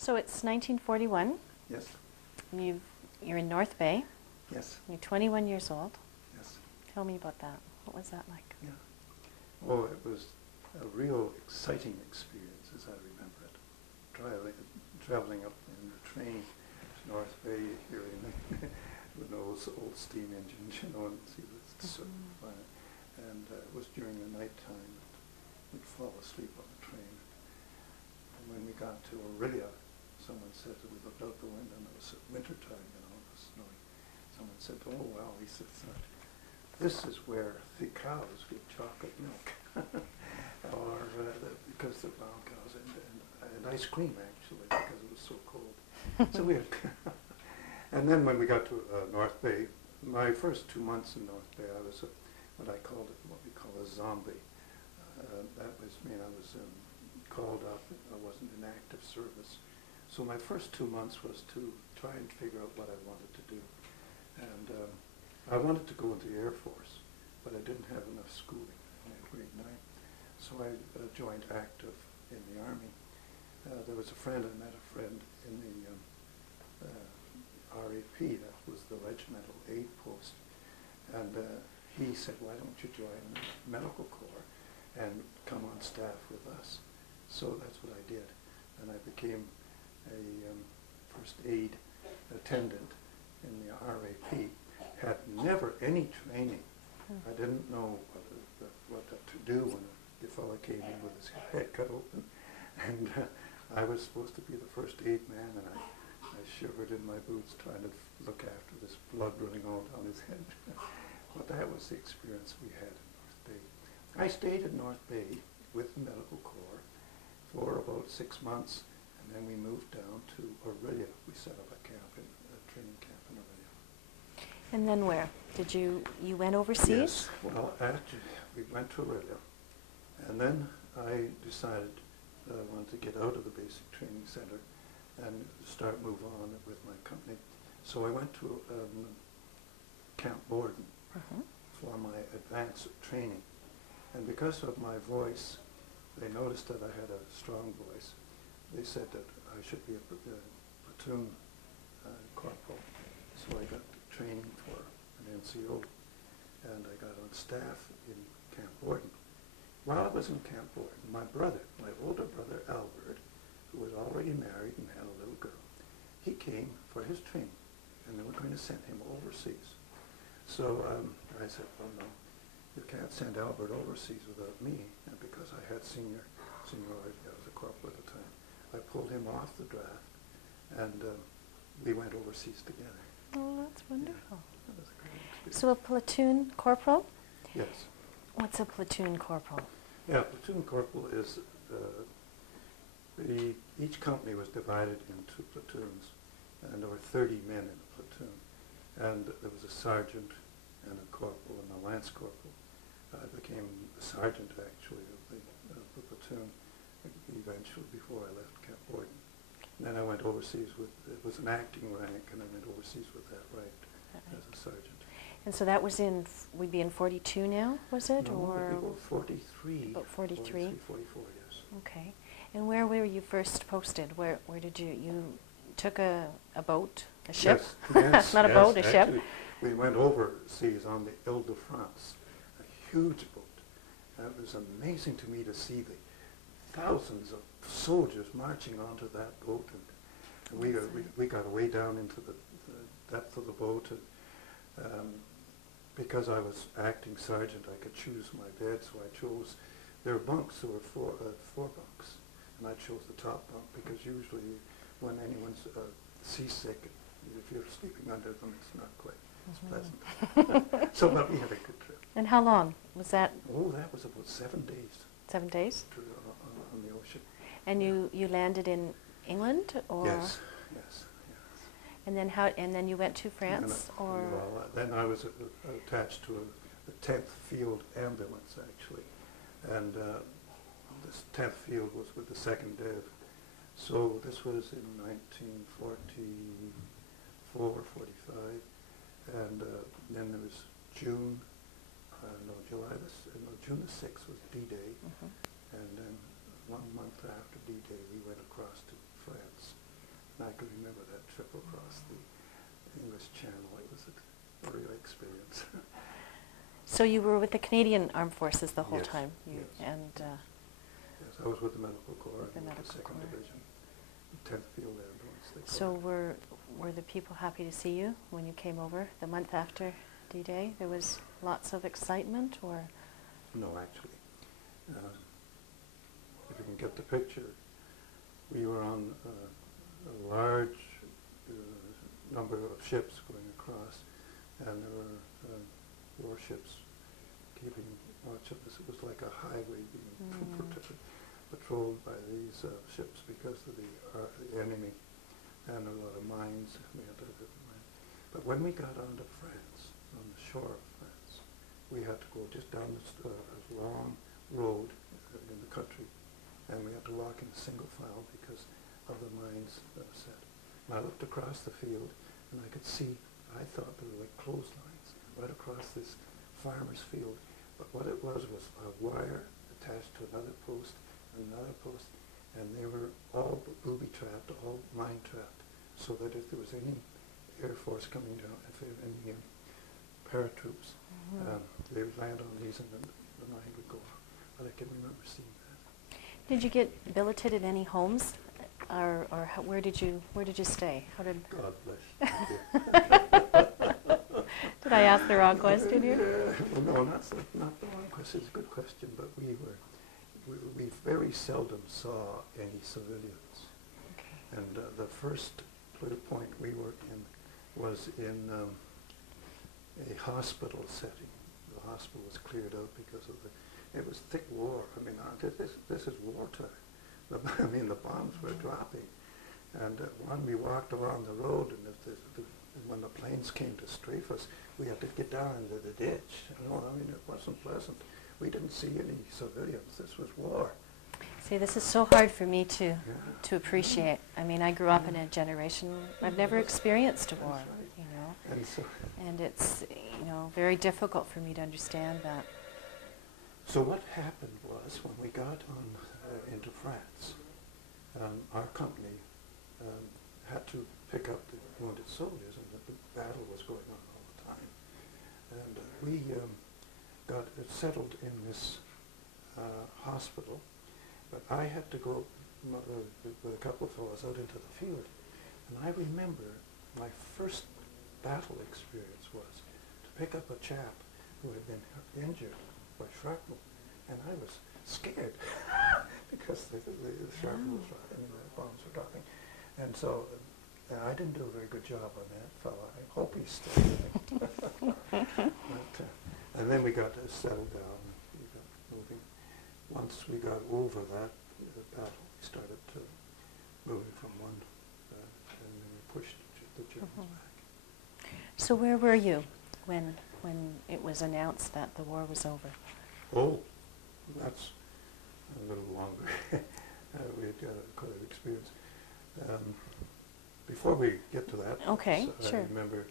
So it's 1941. Yes. You're in North Bay. Yes. You're 21 years old. Yes. Tell me about that. What was that like? Yeah. Oh, it was a real exciting experience, as I remember it. Traveling up in the train to North Bay, hearing with those old steam engines, you know, and see the soot fire. And it was during the night time that we'd fall asleep on the train. And when we got to Aurelia, someone said that we looked out the window and it was winter time, you know, it was snowing. Someone said, "Oh wow," he said, "this is where the cows get chocolate milk." Or because they're brown cows, and ice cream actually, because it was so cold. So we had and then when we got to North Bay, my first 2 months in North Bay, I was what we call a zombie. That was I was called up. I wasn't in active service. So my first 2 months was to try and figure out what I wanted to do. And I wanted to go into the Air Force, but I didn't have enough schooling. I had grade 9. So I joined active in the Army. There was a friend, I met a friend in the RAP, that was the Regimental Aid Post. And he said, "Why don't you join the Medical Corps and come on staff with us?" So that's what I did. And I became a first aid attendant in the RAP. Had never any training. I didn't know what to do when the fellow came in with his head cut open. And I was supposed to be the first aid man, and I shivered in my boots trying to look after this blood running all down his head. But that was the experience we had in North Bay. I stayed in North Bay with the Medical Corps for about 6 months, and then we moved down to Aurelia. We set up a training camp in Aurelia. And then where? Did you went overseas? Yes. Well, after we went to Aurelia, and then I decided that I wanted to get out of the basic training center and start move on with my company. So I went to Camp Borden for my advanced training. And because of my voice, they noticed that I had a strong voice. They said that I should be a platoon corporal. So I got training for an NCO, and I got on staff in Camp Borden. While I was in Camp Borden, my older brother Albert, who was already married and had a little girl, he came for his training, and they were going to send him overseas. So I said, "Well, no, you can't send Albert overseas without me." And because I had seniority, I was a corporal at the time, I pulled him off the draft, and we went overseas together. Oh, that's wonderful. Yeah, that was a great experience. So a platoon corporal? Yes. What's a platoon corporal? Yeah, platoon corporal is, each company was divided into platoons, and there were 30 men in a platoon. And there was a sergeant and a corporal and a lance corporal. I became the sergeant, actually, of the platoon eventually before I left Camp Borden. And then I went overseas it was an acting rank, and I went overseas with that rank as a sergeant. And so that was we'd be in 42 now, was it? No, or we were 43. About 43? 44, yes. Okay. And where were you first posted? Where did you took a boat, a ship? Yes, Not a boat, a actually, ship? We went overseas on the Ile-de-France, a huge boat. It was amazing to me to see the thousands of soldiers marching onto that boat, and we got way down into the depth of the boat, and because I was acting sergeant, I could choose my bed, so I chose, there were bunks, there were four bunks, and I chose the top bunk, because usually when anyone's seasick, if you're sleeping under them, it's not quite as pleasant. So, but we had a good trip. And how long was that? Oh, that was about 7 days. 7 days? On the ocean. And you landed in England, or? Yes. And then you went to France, or? Well, then I was attached to the 10th Field Ambulance, actually, and this 10th Field was with the 2nd Div. So this was in 1944, 45, and then there was June the 6th was D-Day, and then 1 month after D-Day we went across to France. And I could remember that trip across the English Channel. It was a real experience. So you were with the Canadian Armed Forces the whole Yes, time? yes. And Yes, I was with the Medical Corps the and with Medical the 2nd Corps. Division, 10th Field Ambulance. They so called were the people happy to see you when you came over the month after D-Day? There was lots of excitement, or? it. No, actually. If you can get the picture, we were on a large number of ships going across, and there were warships keeping watch of this. It was like a highway being patrolled by these ships because of the enemy, and a lot of mines. We had to but when we got onto France, on the shore of France, we had to go just down this long road in the country, and we had to walk in single file because of the mines set. And I looked across the field, and I could see, I thought they were like clotheslines right across this farmer's field. But what it was a wire attached to another post, and they were all booby-trapped, all mine-trapped, so that if there was any Air Force coming down, if there were any paratroops, they would land on these and then the mine would go off. But I can remember seeing that. Did you get billeted in any homes, or where did you stay? How did? God bless you. Did I ask the wrong question here? Well, no, not the wrong question. It's a good question, but we very seldom saw any civilians. Okay. And the first point we were in was in a hospital setting. The hospital was cleared out because of it was thick war. I mean, this is wartime. I mean, the bombs were dropping. And when we walked along the road, and when the planes came to strafe us, we had to get down into the ditch. You know, I mean, it wasn't pleasant. We didn't see any civilians. This was war. See, this is so hard for me to appreciate. I mean, I grew up in a generation, I've never experienced a war, right. you know. And so, And it's, very difficult for me to understand that. so what happened was, when we got on into France, our company had to pick up the wounded soldiers, and the battle was going on all the time. And we got settled in this hospital, but I had to go with a couple of fellows out into the field. And I remember my first battle experience was to pick up a chap who had been injured by shrapnel, and I was scared because the shrapnel was dropping, the bombs were dropping. And so I didn't do a very good job on that fellow. I hope he's still living. And then we got settled down, we got moving. Once we got over that battle, we started moving from one, and then we pushed the Germans back. So where were you when it was announced that the war was over? Oh, that's a little longer. We had got quite an experience. Before we get to that, Okay, I sure. remember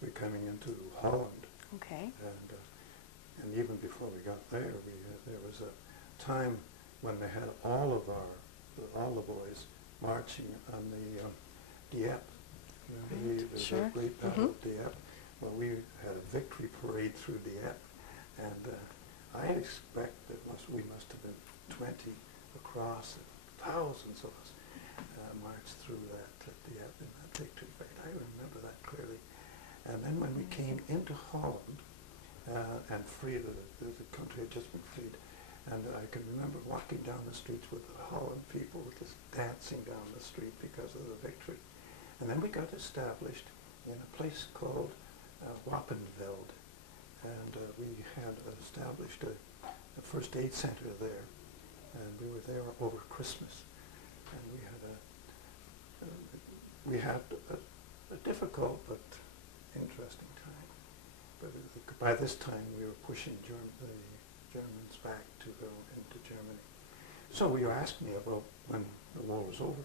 we coming into Holland, Okay. and even before we got there, there was a time when they had all the boys marching on the Dieppe. The Sure. great battle of Dieppe. Well, we had a victory parade through Dieppe, and I expect that we must have been 20 across, thousands of us marched through that Dieppe in that victory parade. I remember that clearly. And then when we came into Holland and free, the country had just been freed, and I can remember walking down the streets with the Holland people just dancing down the street because of the victory. And then we got established in a place called Wapenveld, and we had established a first aid center there, and we were there over Christmas, and we had a difficult but interesting time. But by this time we were pushing the Germans back to go into Germany. So you asked me about when the war was over.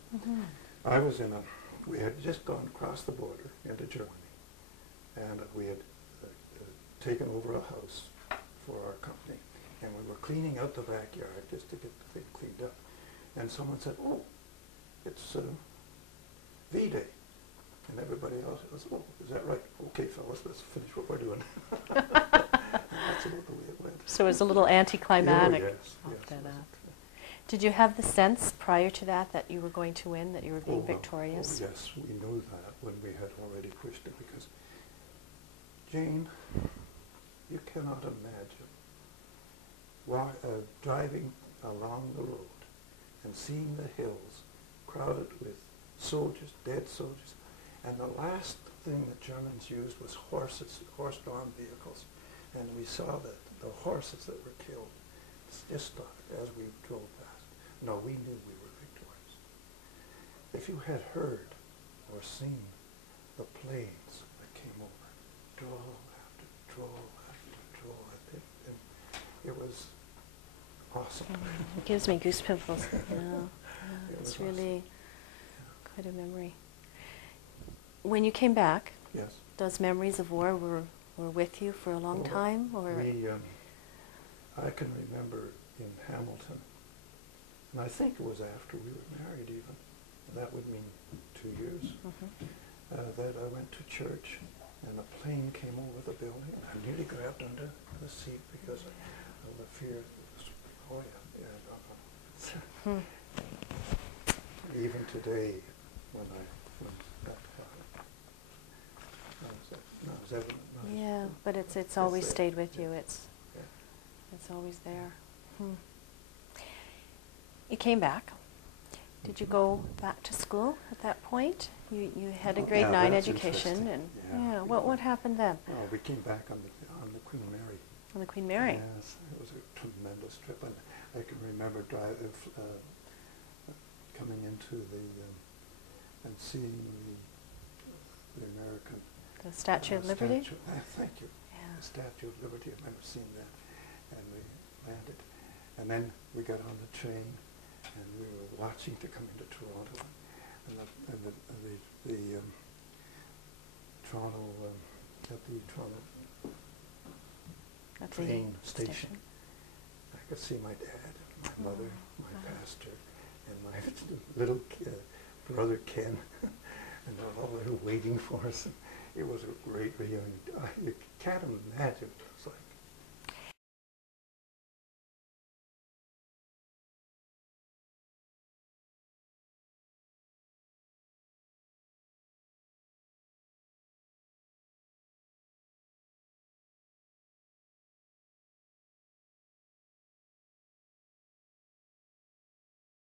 I was we had just gone across the border into Germany, and we had taken over a house for our company, and we were cleaning out the backyard just to get the thing cleaned up. And someone said, "Oh, it's V-Day. And everybody else goes, oh, is that right? Okay, fellas, let's finish what we're doing. And that's about the way it went. So it was a little anticlimactic. Oh, yes, yes. after it was. that. Did you have the sense prior to that that you were going to win, that you were being Oh, victorious? Oh, yes, we knew that when we had already pushed it, because, Jane, you cannot imagine driving along the road and seeing the hills crowded with soldiers, dead soldiers, and the last thing the Germans used was horses, horse-drawn vehicles, and we saw that the horses that were killed just as we drove past. No, we knew we were victorious. If you had heard or seen the planes that came over, draw after draw after draw, it was awesome. It gives me goosebumps. Yeah, It it's was really quite a memory. When you came back, Yes. those memories of war were with you for a long time, or I can remember in Hamilton, and I think it was after we were married even, and that would mean 2 years, that I went to church and a plane came over the building and I nearly grabbed under the seat because of the fear. Oh yeah. Even today, when that was evident. yeah, but it's always there. stayed with you. Yeah. It's always there. You came back. Did you go back to school at that point? You had a grade 9 that's education, interesting. and Yeah. what happened then? Well, we came back on the Queen Mary. On the Queen Mary. Yes, it was a tremendous trip, and I can remember coming into and seeing the American The Statue of Liberty. Thank you. Yeah. The Statue of Liberty. I remember seeing that, and we landed, and then we got on the train, and we were watching to come into Toronto, and the Toronto at the Toronto At the train station. I could see my dad, my mother, my pastor, and my little brother Ken, and they're all there waiting for us. It was a great reunion. You can't imagine. It's like